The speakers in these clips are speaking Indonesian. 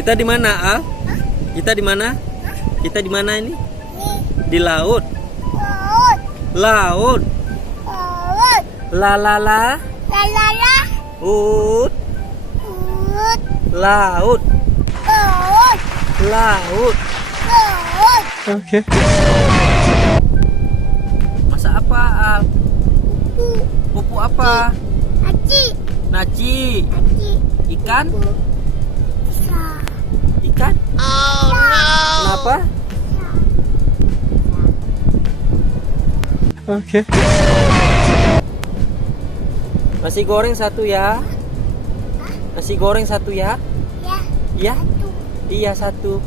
Kita di mana, Al? Kita di mana? Kita di mana ini? Di laut. Laut. La la la. Ut. Laut. Laut. Oke. Masak apa, Al? Pupuk apa? Naci. Ikan? Ikan? Oh no. Kenapa? Oke. Nasi goreng satu ya. Nasi goreng satu ya. Iya? Iya satu.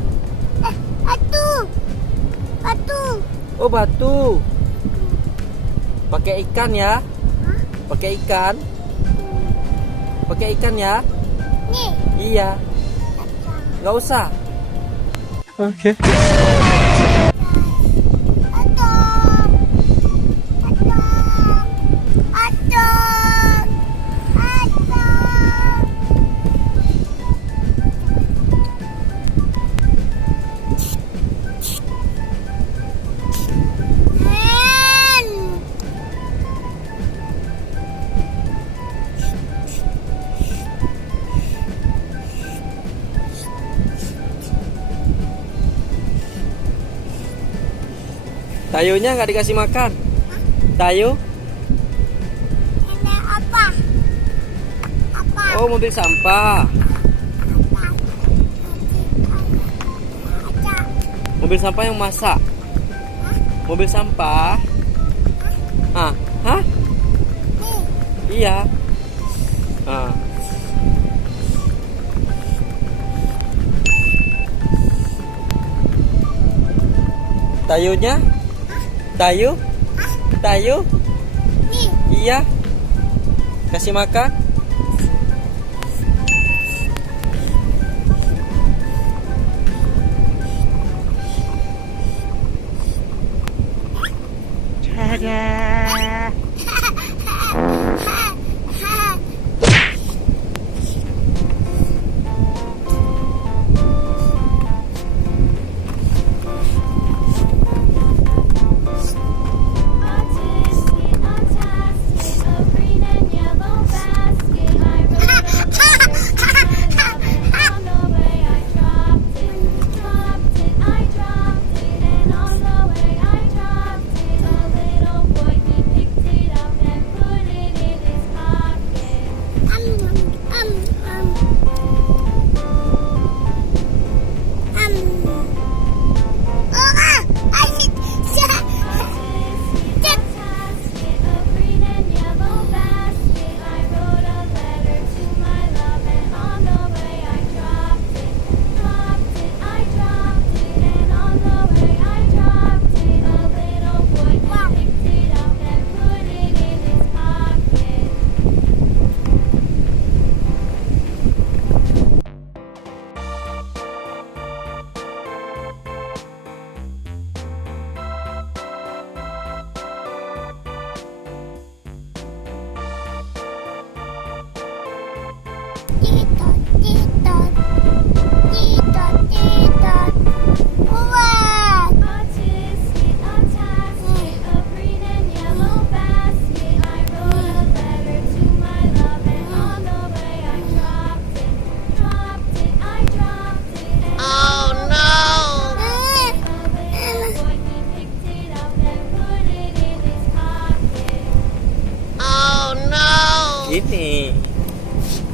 Oh batu. Pakai ikan ya. Pakai ikan. Pakai ikan ya. Iya. Nggak usah. Oke. Tayunya nggak dikasih makan. Tayu? Ini apa? Oh, mobil sampah. Mobil sampah yang masak. Mobil sampah. Ah, hah? Iya. Ah. Tayunya? Tayu? Tayu? Iya. Kasih makan. Tada.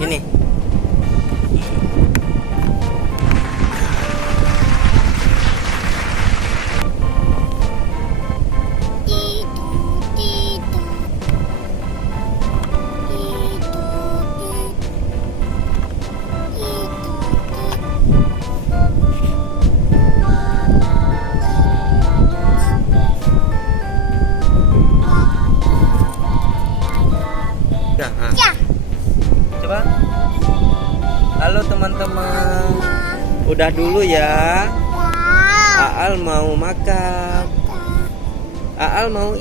Ini. Ya. Coba. Halo teman-teman. Udah dulu ya. Aal mau makan. Aal mau